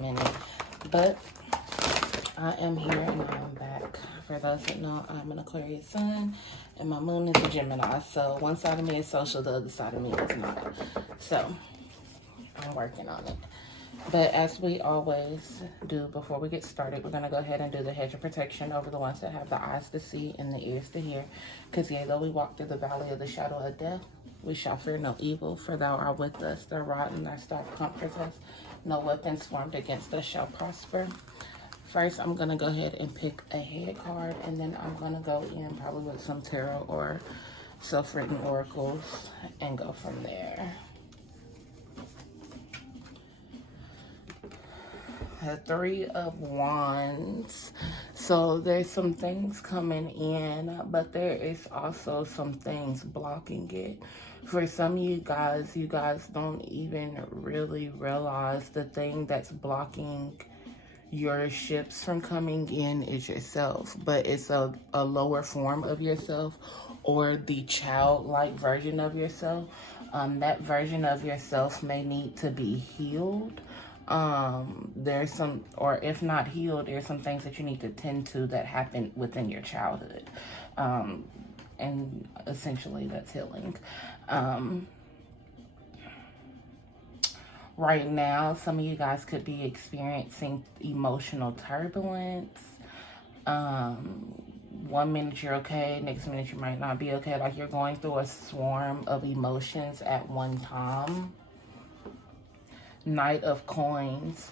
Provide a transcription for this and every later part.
minute, but I am here and I am back. For those that know, I'm an Aquarius sun and my moon is a Gemini. So one side of me is social, the other side of me is not. So I'm working on it. But as we always do before we get started, we're going to go ahead and do the hedge of protection over the ones that have the eyes to see and the ears to hear. Because yea, though we walk through the valley of the shadow of death, we shall fear no evil, for thou art with us. Thy rod and thy staff comforts us. No weapons formed against us shall prosper. First, I'm going to go ahead and pick a head card, and then I'm going to go in probably with some tarot or self-written oracles and go from there. The Three of Wands. So there's some things coming in, but there is also some things blocking it. For some of you guys don't even really realize the thing that's blocking your ships from coming in is yourself, but it's a lower form of yourself, or the childlike version of yourself. That version of yourself may need to be healed. There's some, or if not healed, there's some things that you need to tend to that happened within your childhood. And essentially that's healing. Right now, some of you guys could be experiencing emotional turbulence. 1 minute you're okay, next minute you might not be okay. Like you're going through a swarm of emotions at one time. Knight of Coins.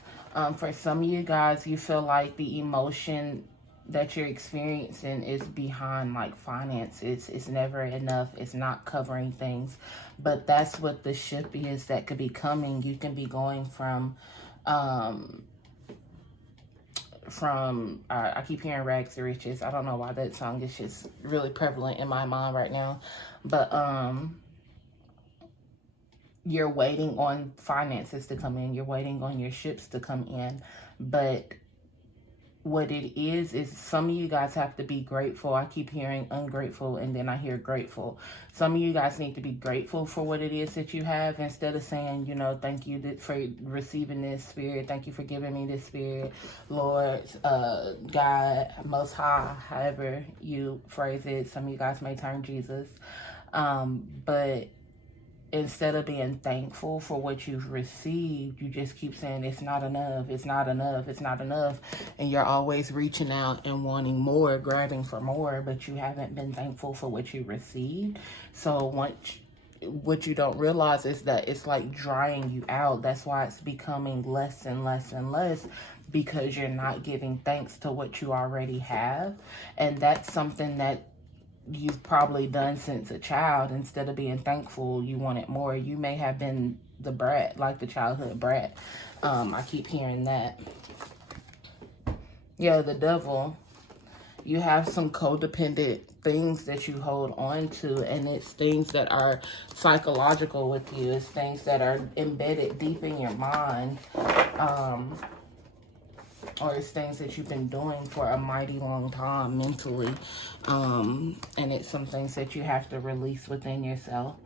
For some of you guys, you feel like the emotion that you're experiencing is behind like finances. It's never enough. It's not covering things. But that's what the ship is that could be coming. You can be going from I keep hearing rags to riches. I don't know why that song is just really prevalent in my mind right now. But you're waiting on finances to come in. You're waiting on your ships to come in. But what it is some of you guys have to be grateful. I keep hearing ungrateful and then I hear grateful. Some of you guys need to be grateful for what it is that you have, instead of saying, you know, thank you for receiving this spirit. Thank you for giving me this spirit, Lord, God, Most High, however you phrase it. Some of you guys may term Jesus. But instead of being thankful for what you've received, you just keep saying it's not enough, it's not enough, it's not enough. And you're always reaching out and wanting more, grabbing for more, but you haven't been thankful for what you received. So what you don't realize is that it's like drying you out. That's why it's becoming less and less and less, because you're not giving thanks to what you already have. And that's something that you've probably done since a child. Instead of being thankful, you wanted more. You may have been the brat, like the childhood brat. I keep hearing that. Yeah, the devil. You have some codependent things that you hold on to, and it's things that are psychological with you. It's things that are embedded deep in your mind. Or it's things that you've been doing for a mighty long time mentally. And it's some things that you have to release within yourself.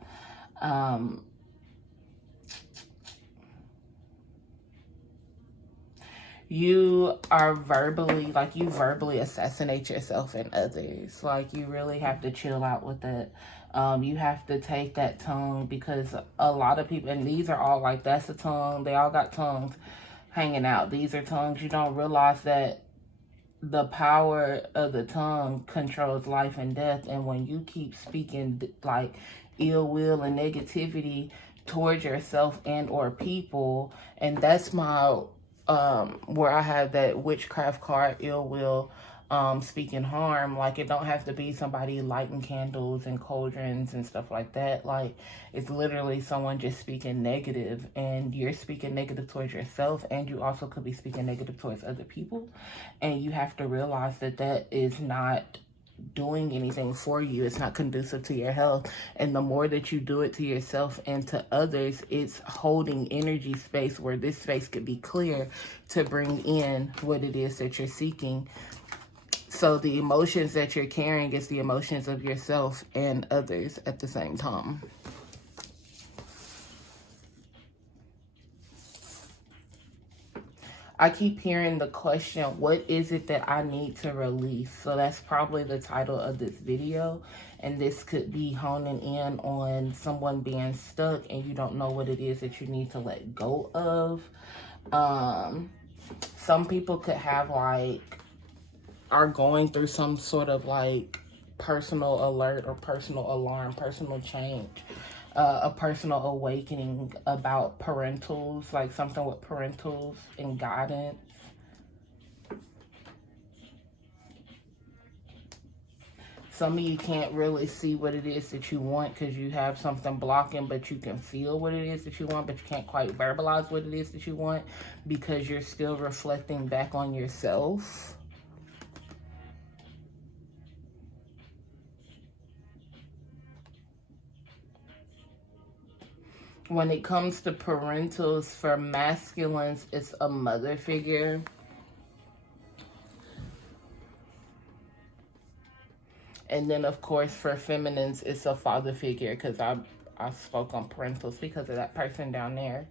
You are you verbally assassinate yourself and others. Like, you really have to chill out with it. You have to take that tongue, because a lot of people, and these are all like, that's a tongue. They all got tongues hanging out. These are tongues. You don't realize that the power of the tongue controls life and death. And when you keep speaking like ill will and negativity towards yourself and or people, and that's my where I have that witchcraft card, ill will, speaking harm. Like, it don't have to be somebody lighting candles and cauldrons and stuff like that. Like, it's literally someone just speaking negative, and you're speaking negative towards yourself, and you also could be speaking negative towards other people. And you have to realize that that is not doing anything for you. It's not conducive to your health. And the more that you do it to yourself and to others, it's holding energy space where this space could be clear to bring in what it is that you're seeking. So the emotions that you're carrying is the emotions of yourself and others at the same time. I keep hearing the question, what is it that I need to release? So that's probably the title of this video. And this could be honing in on someone being stuck and you don't know what it is that you need to let go of. Some people could have like, are going through some sort of like personal alert or personal alarm, personal change. A personal awakening about parentals, like something with parentals and guidance. Some of you can't really see what it is that you want because you have something blocking, but you can feel what it is that you want, but you can't quite verbalize what it is that you want because you're still reflecting back on yourself. When it comes to parentals, for masculines, it's a mother figure. And then, of course, for feminines, it's a father figure because I spoke on parentals because of that person down there.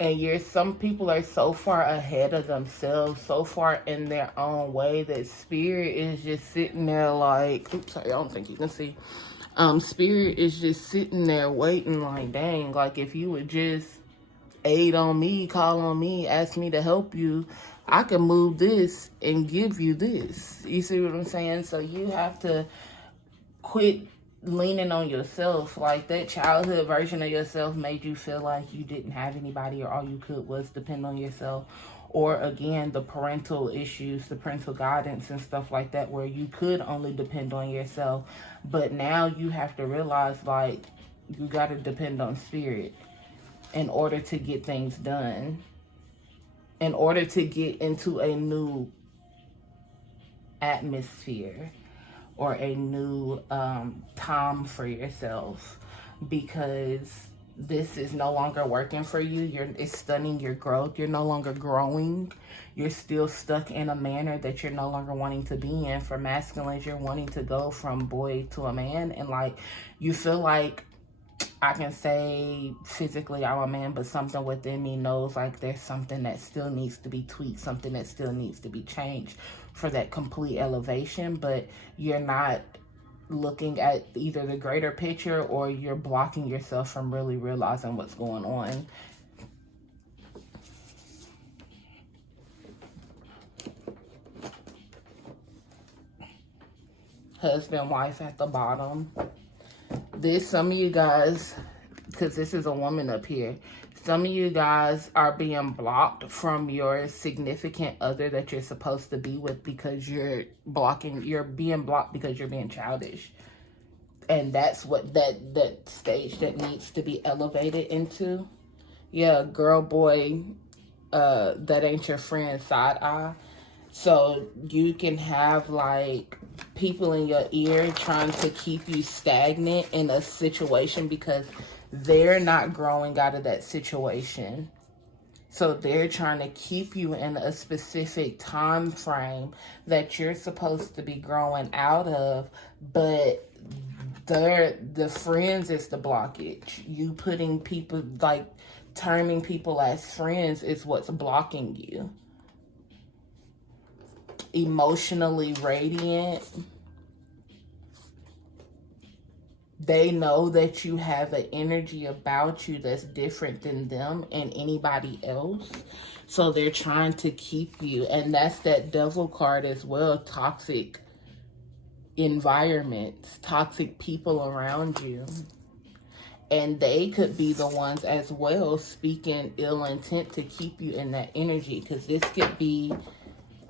And some people are so far ahead of themselves, so far in their own way that spirit is just sitting there like, oops, sorry, I don't think you can see. Spirit is just sitting there waiting like, dang, like if you would just aid on me, call on me, ask me to help you, I can move this and give you this. You see what I'm saying? So you have to quit leaning on yourself. Like that childhood version of yourself made you feel like you didn't have anybody or all you could was depend on yourself. Or again, the parental issues, the parental guidance and stuff like that, where you could only depend on yourself. But now you have to realize like you got to depend on spirit in order to get things done, in order to get into a new atmosphere or a new time for yourself, because this is no longer working for you. It's stunning your growth. You're no longer growing. You're still stuck in a manner that you're no longer wanting to be in. For masculines, you're wanting to go from boy to a man, and like you feel like, I can say physically I'm a man, but something within me knows like there's something that still needs to be tweaked, something that still needs to be changed for that complete elevation. But you're not looking at either the greater picture, or you're blocking yourself from really realizing what's going on. Husband, wife at the bottom. Some of you guys, because this is a woman up here, some of you guys are being blocked from your significant other that you're supposed to be with because you're being blocked because you're being childish. And that's what that stage that needs to be elevated into. Yeah, girl, boy, that ain't your friend side eye. So you can have like people in your ear trying to keep you stagnant in a situation because they're not growing out of that situation. So they're trying to keep you in a specific time frame that you're supposed to be growing out of, but the friends is the blockage. You putting people, like terming people as friends is what's blocking you. Emotionally radiant. They know that you have an energy about you that's different than them and anybody else. So they're trying to keep you. And that's that devil card as well. Toxic environments, toxic people around you. And they could be the ones as well speaking ill intent to keep you in that energy. Because this could be...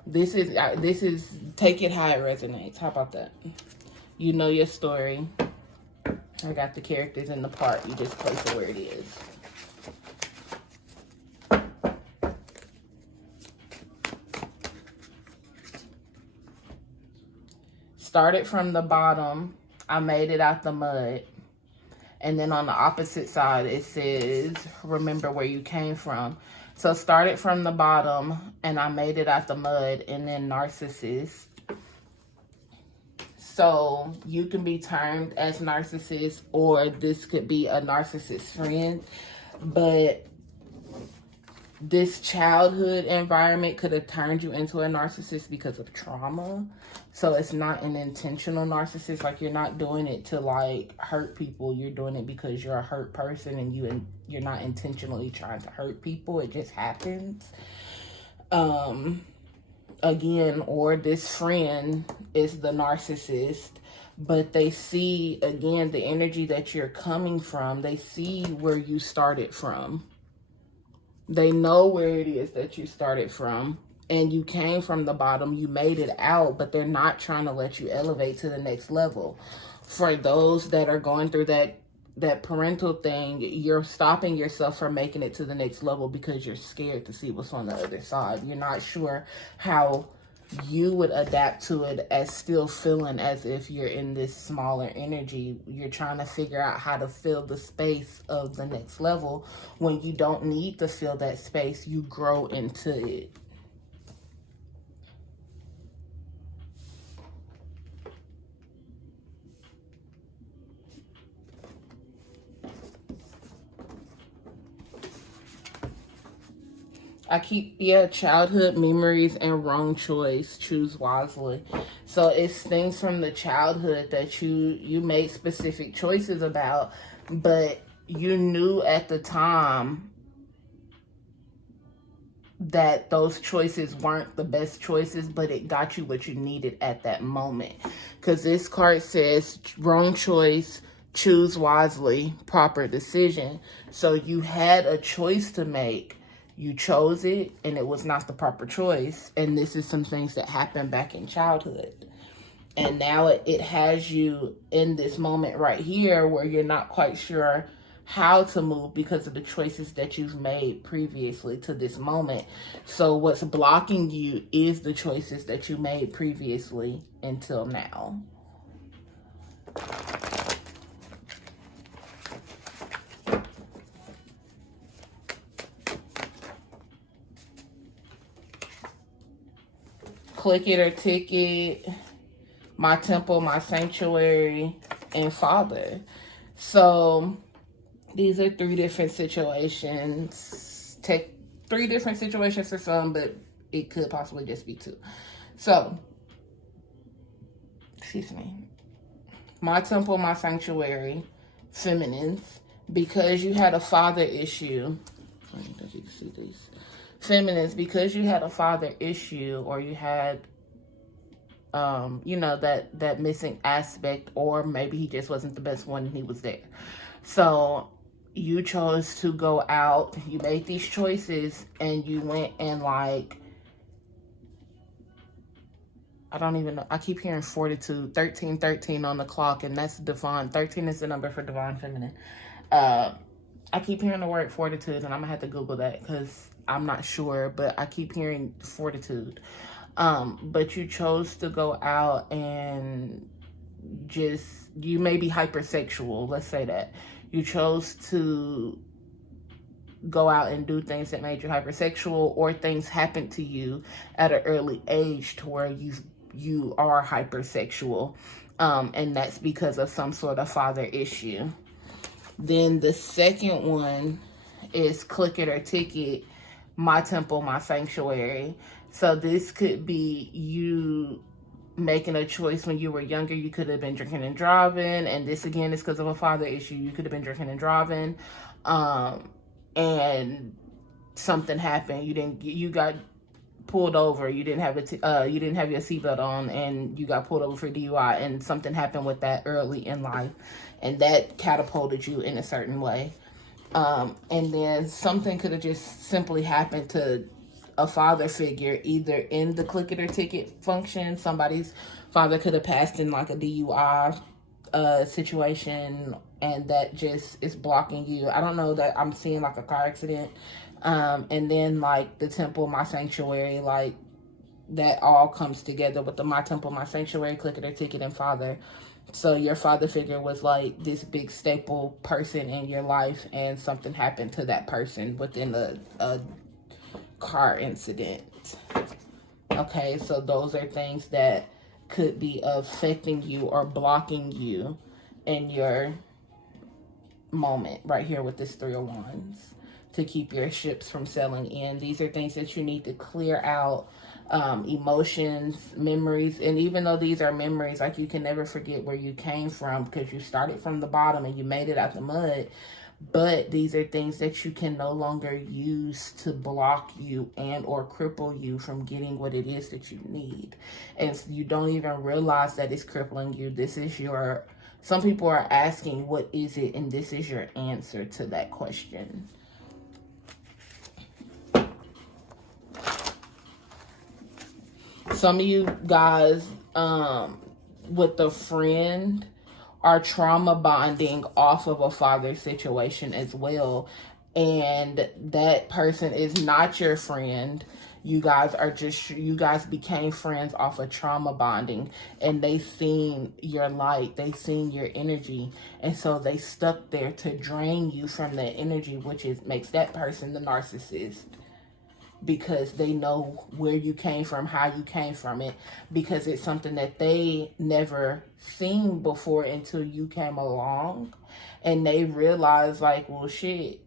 This is, take it how it resonates. How about that? You know your story. I got the characters in the part. You just place it where it is. Started from the bottom. I made it out the mud. And then on the opposite side, it says, remember where you came from. So started from the bottom and I made it out the mud, and then narcissist. So you can be termed as narcissist, or this could be a narcissist friend. But this childhood environment could have turned you into a narcissist because of trauma. So it's not an intentional narcissist. Like, you're not doing it to like hurt people. You're doing it because you're a hurt person, and you're not intentionally trying to hurt people. It just happens. Again, or this friend is the narcissist, but they see, again, the energy that you're coming from. They see where you started from. They know where it is that you started from, and you came from the bottom. You made it out, but they're not trying to let you elevate to the next level. For those that are going through that parental thing, you're stopping yourself from making it to the next level because you're scared to see what's on the other side. You're not sure how you would adapt to it, as still feeling as if you're in this smaller energy. You're trying to figure out how to fill the space of the next level when you don't need to fill that space. You grow into it. Childhood memories and wrong choice. Choose wisely. So it's things from the childhood that you made specific choices about, but you knew at the time that those choices weren't the best choices, but it got you what you needed at that moment. Because this card says wrong choice, choose wisely, proper decision. So you had a choice to make. You chose it, and it was not the proper choice. And this is some things that happened back in childhood. And now it has you in this moment right here where you're not quite sure how to move because of the choices that you've made previously to this moment. So what's blocking you is the choices that you made previously until now. Click it or ticket, my temple, my sanctuary, and father. So these are three different situations. Take three different situations for some, but it could possibly just be two. So, excuse me. My temple, my sanctuary, feminines. Because you had a father issue. I don't think you can see these. Feminines, because you had a father issue, or you had that missing aspect, or maybe he just wasn't the best one and he was there. So you chose to go out, you made these choices, and you went and like, I don't even know, I keep hearing fortitude, 1313 on the clock, and that's divine. 13 is the number for divine feminine. I keep hearing the word fortitude, and I'm gonna have to Google that because I'm not sure, but I keep hearing fortitude. But you chose to go out and you may be hypersexual, let's say that. You chose to go out and do things that made you hypersexual, or things happened to you at an early age to where you are hypersexual, and that's because of some sort of father issue. Then the second one is click it or ticket, my temple, my sanctuary. So this could be you making a choice when you were younger. You could have been drinking and driving, and this again is because of a father issue. You could have been drinking and driving, and something happened. You got pulled over. You didn't have your seatbelt on, and you got pulled over for DUI, and something happened with that early in life, and that catapulted you in a certain way. And then something could have just simply happened to a father figure, either in the click it or ticket function. Somebody's father could have passed in like a DUI situation, and that just is blocking you. I don't know, that I'm seeing like a car accident. And then like the temple, my sanctuary, like that all comes together with the my temple, my sanctuary, click it or ticket, and father. So your father figure was like this big staple person in your life, and something happened to that person within a car incident. Okay, so those are things that could be affecting you or blocking you in your moment right here with this Three of Wands to keep your ships from sailing in. These are things that you need to clear out, emotions, memories. And even though these are memories, like, you can never forget where you came from because you started from the bottom and you made it out the mud. But these are things that you can no longer use to block you and or cripple you from getting what it is that you need. And you don't even realize that it's crippling you. This is your, some people are asking, what is it? And this is your answer to that question. Some of you guys, with a friend, are trauma bonding off of a father situation as well. And that person is not your friend. You guys are just, you guys became friends off of trauma bonding, and they seen your light, they seen your energy, and so they stuck there to drain you from that energy, which is makes that person the narcissist. Because they know where you came from, how you came from it, because it's something that they never seen before until you came along, and they realized, like, well, shit,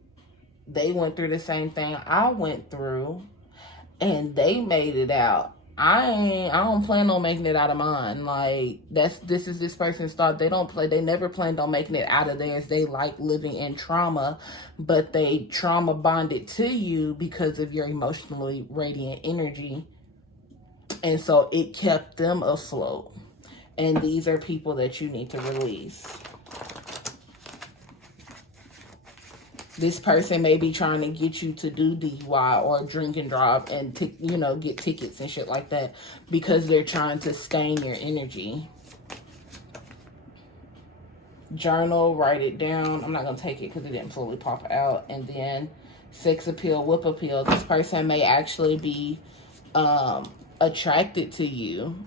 they went through the same thing I went through, and they made it out. I don't plan on making it out of mine. Like, this is this person's thought. They never planned on making it out of theirs. They like living in trauma, but they trauma bonded to you because of your emotionally radiant energy. And so it kept them afloat. And these are people that you need to release. This person may be trying to get you to do DUI or drink and drive and, you know, get tickets and shit like that because they're trying to stain your energy. Journal, write it down. I'm not going to take it because it didn't fully pop out. And then sex appeal, whip appeal. This person may actually be attracted to you.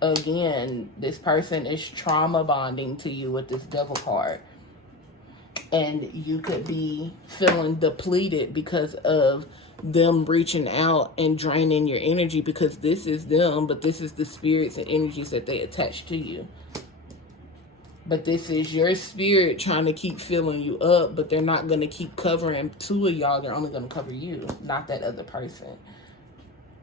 Again, this person is trauma bonding to you with this devil card. And you could be feeling depleted because of them reaching out and draining your energy, because this is them, but this is the spirits and energies that they attach to you. But this is your spirit trying to keep filling you up, but they're not going to keep covering two of y'all. They're only going to cover you, not that other person.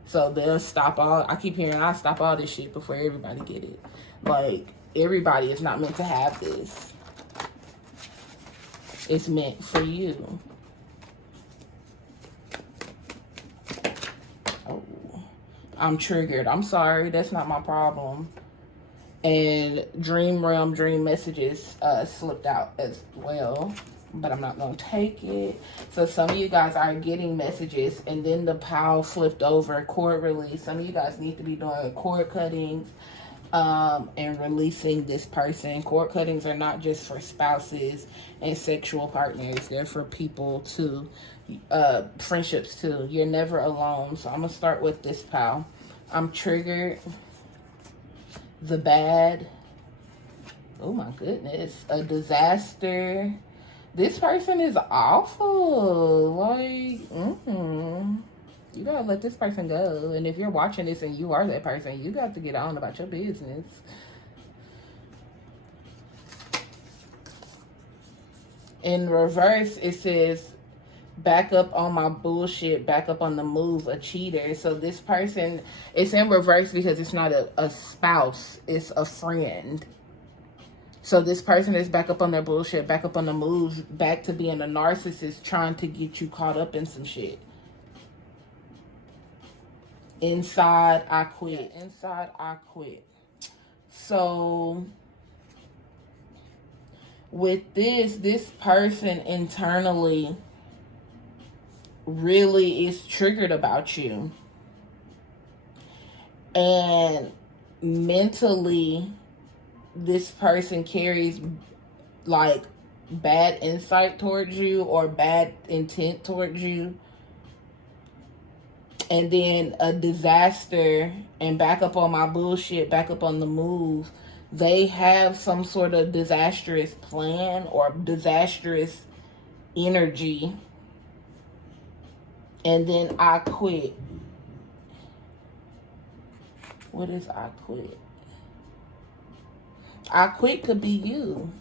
So they'll stop all, I keep hearing, I'll stop all this shit before everybody get it. Like, everybody is not meant to have this. It's meant for you. Oh, I'm triggered. I'm sorry. That's not my problem. And dream realm, dream messages slipped out as well, but I'm not going to take it. So some of you guys are getting messages, and then the pile flipped over, cord release. Some of you guys need to be doing cord cuttings and releasing this person. Cord cuttings are not just for spouses and sexual partners. They're for people too, friendships too. You're never alone. So I'm going to start with this pile. I'm triggered. The bad. Oh my goodness. A disaster. This person is awful. Like, you gotta let this person go. And if you're watching this and you are that person, you got to get on about your business. In reverse, it says, back up on my bullshit, back up on the move, a cheater. So this person, it's in reverse because it's not a spouse, it's a friend. So this person is back up on their bullshit, back up on the move, back to being a narcissist, trying to get you caught up in some shit. Inside, I quit. Inside, I quit. So with this person internally really is triggered about you. And mentally, this person carries like bad insight towards you or bad intent towards you. And then a disaster and back up on my bullshit, back up on the move. They have some sort of disastrous plan or disastrous energy. And then I quit. What is I quit? I quit could be you.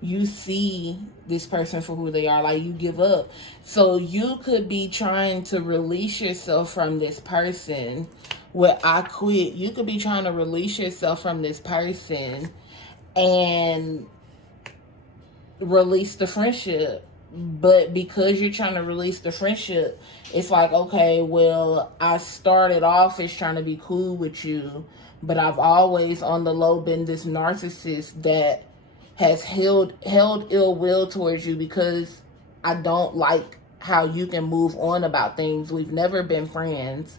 You see this person for who they are, like you give up. So you could be trying to release yourself from this person. With I quit, you could be trying to release yourself from this person and release the friendship. But because you're trying to release the friendship, it's like, okay, well, I started off as trying to be cool with you, but I've always on the low been this narcissist that has held ill will towards you because I don't like how you can move on about things. We've never been friends.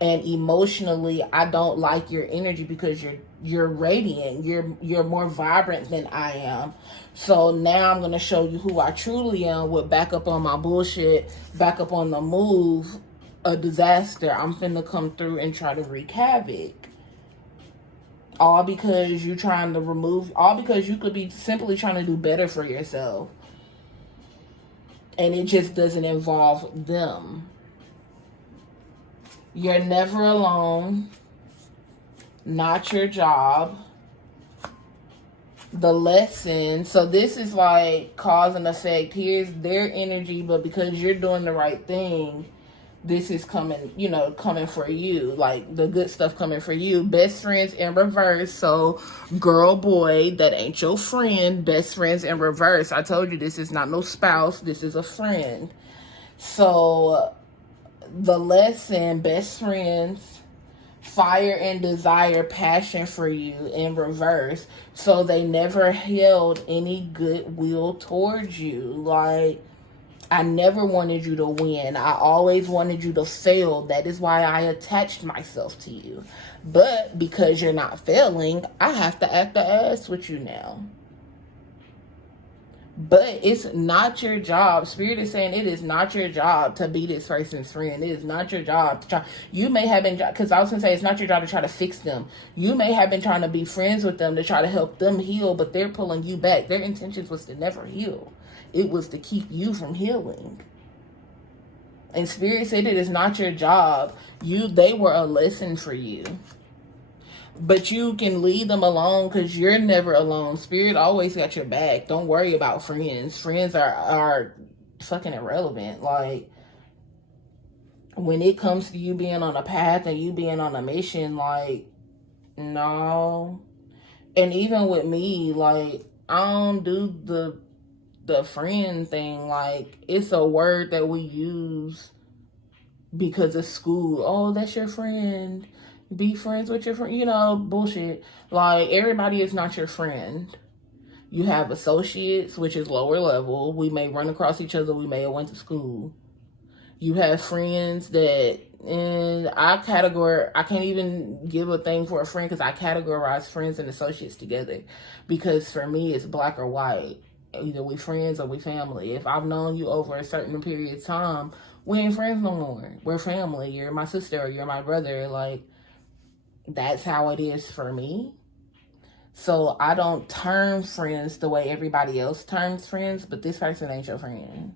And emotionally, I don't like your energy because you're radiant. You're more vibrant than I am. So now I'm gonna show you who I truly am with back up on my bullshit, back up on the move, a disaster. I'm finna come through and try to wreak havoc. All because you're trying to all because you could be simply trying to do better for yourself. And it just doesn't involve them. You're never alone. Not your job. The lesson. So this is like cause and effect. Here's their energy, but because you're doing the right thing, this is coming, coming for you. Like the good stuff coming for you. Best friends in reverse. So girl, boy, that ain't your friend. Best friends in reverse. I told you this is not no spouse. This is a friend. So the lesson, best friends, fire and desire, passion for you in reverse. So they never held any goodwill towards you. Like, I never wanted you to win. I always wanted you to fail. That is why I attached myself to you. But because you're not failing, I have to act the ass with you now. But it's not your job. Spirit is saying it is not your job to be this person's friend. It is not your job to try. You may have been, because I was going to say it's not your job to try to fix them. You may have been trying to be friends with them to try to help them heal, but they're pulling you back. Their intentions was to never heal. It was to keep you from healing. And Spirit said it is not your job. They were a lesson for you. But you can leave them alone because you're never alone. Spirit always got your back. Don't worry about friends. Friends are fucking irrelevant. Like, when it comes to you being on a path and you being on a mission, like, no. And even with me, like, I don't do the friend thing. Like, it's a word that we use because of school. Oh, that's your friend. Be friends with your friend, bullshit. Like, everybody is not your friend. You have associates, which is lower level. We may run across each other. We may have went to school. You have friends that, and I can't even give a thing for a friend because I categorize friends and associates together. Because for me, it's black or white. Either we friends or we family. If I've known you over a certain period of time, we ain't friends no more. We're family. You're my sister or you're my brother. Like, that's how it is for me. So I don't term friends the way everybody else terms friends, but this person ain't your friend.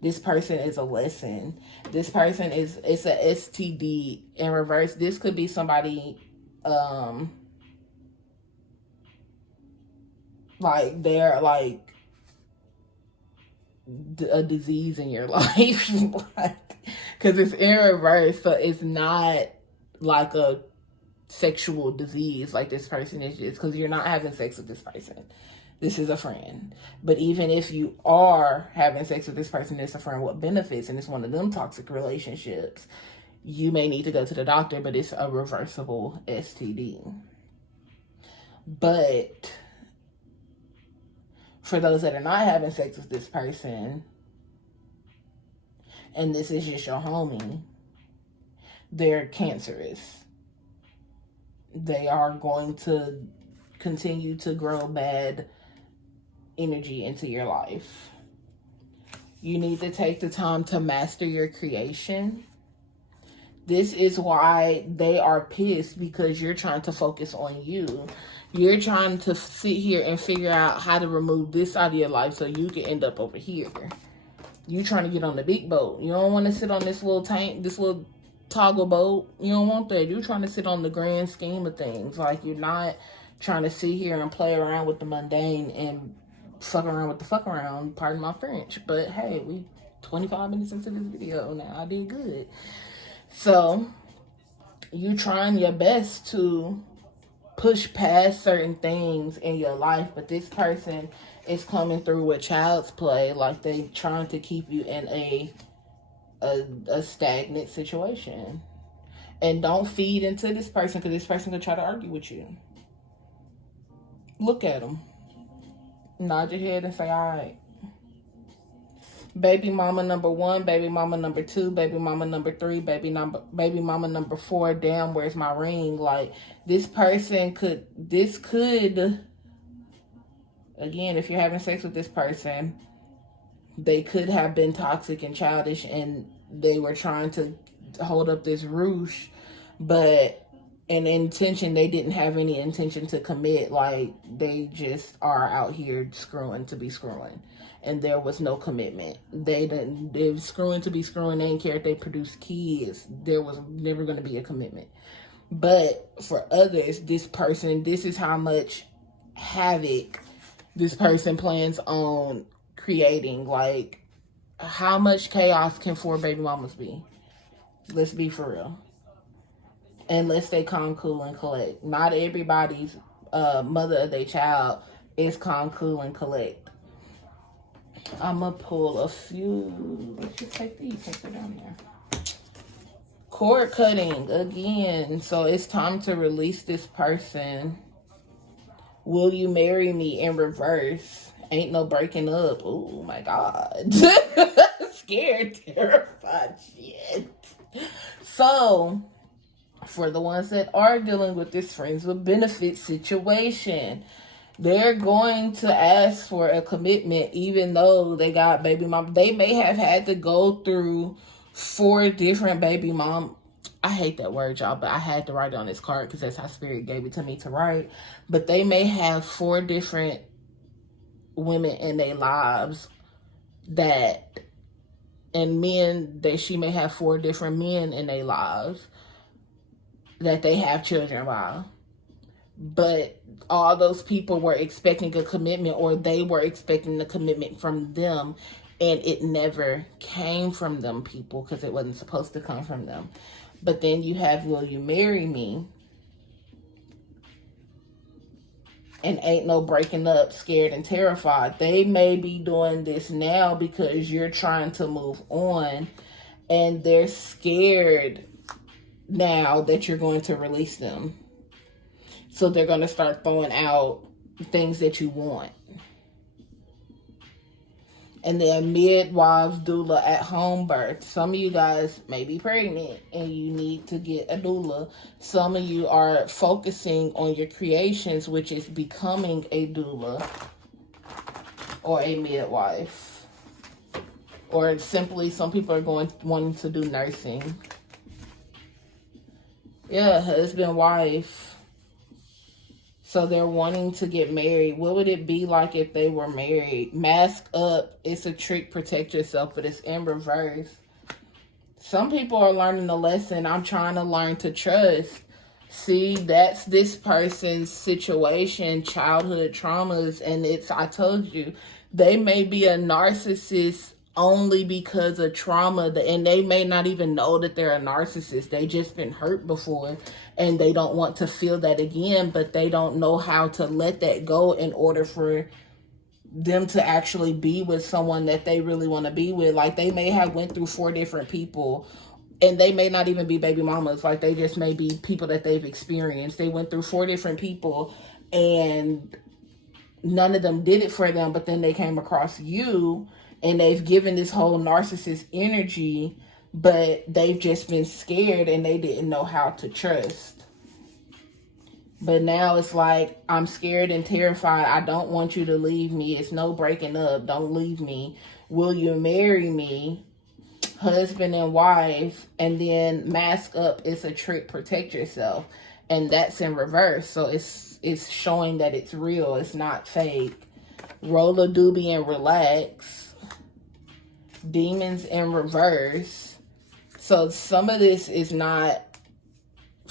This person is a lesson. This person it's a STD in reverse. This could be somebody, like they're like a disease in your life. Because it's in reverse, so it's not like a sexual disease like this person is just because you're not having sex with this person. This is a friend. But even if you are having sex with this person, it's a friend with benefits and it's one of them toxic relationships, you may need to go to the doctor, but it's a reversible STD. But for those that are not having sex with this person and this is just your homie, they're cancerous. They are going to continue to grow bad energy into your life. You need to take the time to master your creation. This is why they are pissed, because you're trying to focus on you. You're trying to sit here and figure out how to remove this out of your life so you can end up over here. You're trying to get on the big boat. You don't want to sit on this little tank, this little toggle boat. You don't want that. You're trying to sit on the grand scheme of things. Like, you're not trying to sit here and play around with the mundane and fuck around with the fuck around, pardon my French. But hey, we 25 minutes into this video now. I did good. So you trying your best to push past certain things in your life, but this person is coming through with child's play, like they trying to keep you in a stagnant situation. And don't feed into this person, because this person can try to argue with you. Look at them. Nod your head and say, all right. Baby mama number 1, baby mama number 2, baby mama number 3, baby mama number 4. Damn, where's my ring? Like, this person could, again, if you're having sex with this person, they could have been toxic and childish, and they were trying to hold up this roosh, but in intention, they didn't have any intention to commit. Like, they just are out here screwing to be screwing. And there was no commitment. They were screwing to be screwing. They didn't care if they produced kids. There was never going to be a commitment. But for others, this person, this is how much havoc this person plans on creating. Like, how much chaos can 4 baby mamas be? Let's be for real. And let's stay calm, cool, and collect. Not everybody's mother of their child is calm, cool, and collect. I'm going to pull a few. Let's just take these. Take them down there. Cord cutting again. So it's time to release this person. Will you marry me in reverse? Ain't no breaking up. Oh my God. Scared, terrified shit. So, for the ones that are dealing with this friends with benefits situation, they're going to ask for a commitment, even though they got baby mom. They may have had to go through 4 different baby mom. I hate that word, y'all, but I had to write it on this card because that's how Spirit gave it to me to write. But they may have 4 different women in their lives and men, that she may have 4 different men in their lives that they have children by. But all those people were expecting a commitment, or they were expecting a commitment from them, and it never came from them, people, because it wasn't supposed to come from them. But then you have, will you marry me? And ain't no breaking up, scared and terrified. They may be doing this now because you're trying to move on, and they're scared now that you're going to release them. So they're going to start throwing out things that you want. And then midwives, doula at home birth. Some of you guys may be pregnant and you need to get a doula. Some of you are focusing on your creations, which is becoming a doula or a midwife. Or simply, some people are wanting to do nursing. Yeah, husband, wife. So they're wanting to get married. What would it be like if they were married? Mask up. It's a trick. Protect yourself. But it's in reverse. Some people are learning the lesson. I'm trying to learn to trust. See, that's this person's situation, childhood traumas. And I told you, they may be a narcissist only because of trauma, and they may not even know that they're a narcissist. They just been hurt before, and they don't want to feel that again, but they don't know how to let that go in order for them to actually be with someone that they really want to be with. Like, they may have went through 4 different people, and they may not even be baby mamas. Like, they just may be people that they've experienced. They went through 4 different people, and none of them did it for them, but then they came across you, and they've given this whole narcissist energy, but they've just been scared and they didn't know how to trust. But now it's like, I'm scared and terrified. I don't want you to leave me. It's no breaking up. Don't leave me. Will you marry me? Husband and wife. And then mask up. It's a trick. Protect yourself. And that's in reverse. So it's showing that it's real. It's not fake. Roll a doobie and relax. Demons in reverse. So some of this is not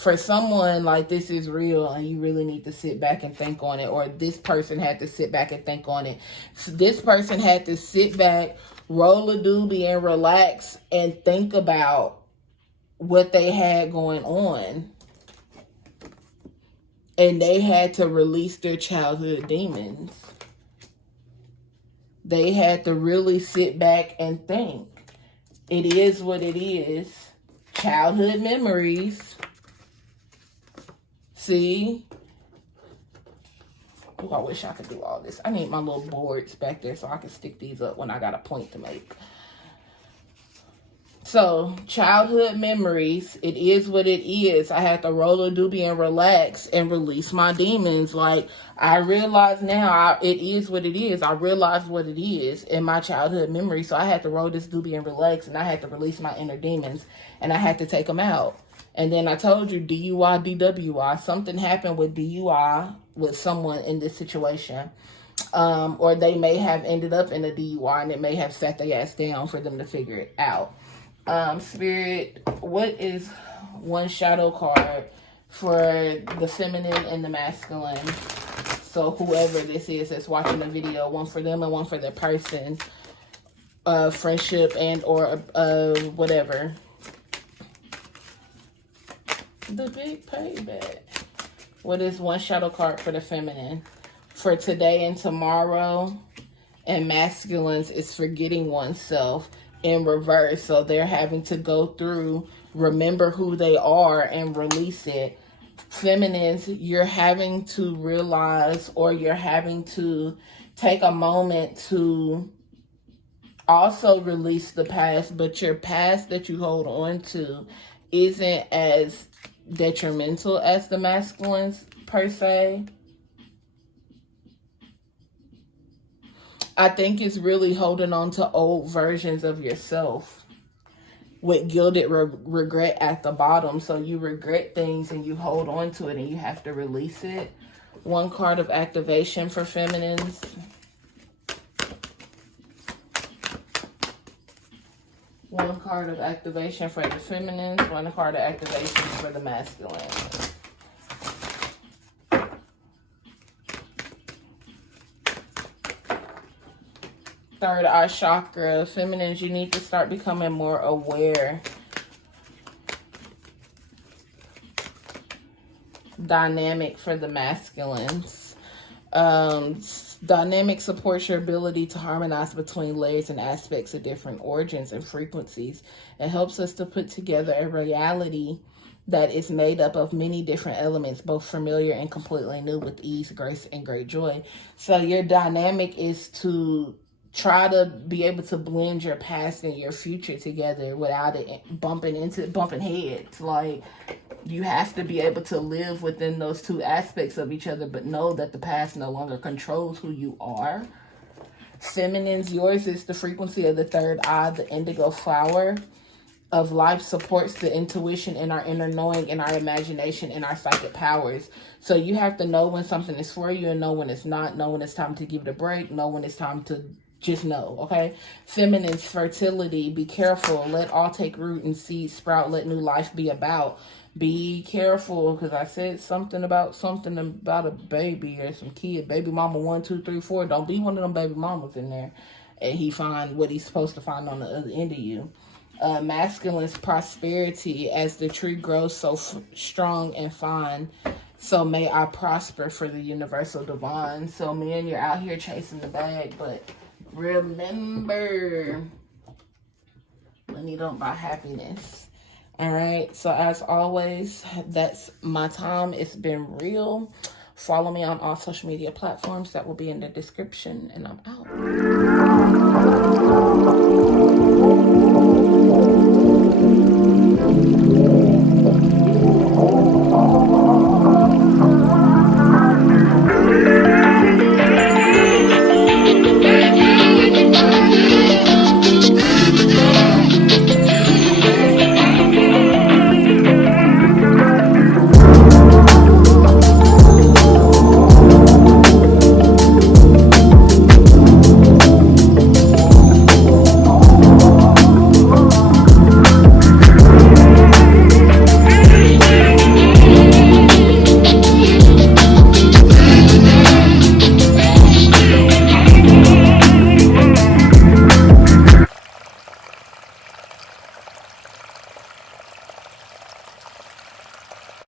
for someone, like, this is real and you really need to sit back and think on it, or this person had to sit back and think on it. So this person had to sit back, roll a doobie, and relax and think about what they had going on. And they had to release their childhood demons. They had to really sit back and think. It is what it is. Childhood memories. See? Oh, I wish I could do all this. I need my little boards back there so I can stick these up when I got a point to make. So, childhood memories, it is what it is. I had to roll a doobie and relax and release my demons. Like, I realize now it is what it is. I realize what it is in my childhood memory. So, I had to roll this doobie and relax, and I had to release my inner demons, and I had to take them out. And then I told you, DUI, DWI. Something happened with DUI with someone in this situation. Or they may have ended up in a DUI, and it may have sat their ass down for them to figure it out. Spirit, what is one shadow card for the feminine and the masculine? So whoever this is that's watching the video, one for them and one for their person, friendship and or whatever. The big payback. What is one shadow card for the feminine? For today and tomorrow. And masculines is forgetting oneself in reverse. So they're having to go through, remember who they are and release it. Feminines, you're having to realize, or you're having to take a moment to also release the past, but your past that you hold on to isn't as detrimental as the masculines per se. I think it's really holding on to old versions of yourself with gilded regret at the bottom. So you regret things and you hold on to it and you have to release it. One card of activation for feminines. One card of activation for the feminines. One card of activation for the masculines. Third eye chakra. Feminines, you need to start becoming more aware. Dynamic for the masculines. Dynamic supports your ability to harmonize between layers and aspects of different origins and frequencies. It helps us to put together a reality that is made up of many different elements, both familiar and completely new, with ease, grace, and great joy. So your dynamic is to try to be able to blend your past and your future together without it bumping heads. Like, you have to be able to live within those two aspects of each other, but know that the past no longer controls who you are. Feminines, yours is the frequency of the third eye, the indigo flower of life, supports the intuition and our inner knowing and our imagination and our psychic powers. So you have to know when something is for you and know when it's not, know when it's time to give it a break, know when it's time to just know, okay? Feminine's fertility, be careful. Let all take root and seed sprout. Let new life be about. Be careful, because I said something about a baby or some kid. Baby mama 1, 2, 3, 4. Don't be one of them baby mamas in there. And he find what he's supposed to find on the other end of you. Masculine's prosperity, as the tree grows so strong and fine, so may I prosper for the universal divine. So men, you're out here chasing the bag, but remember, money don't buy happiness. All right. So as always, that's my time. It's been real. Follow me on all social media platforms. That will be in the description. And I'm out.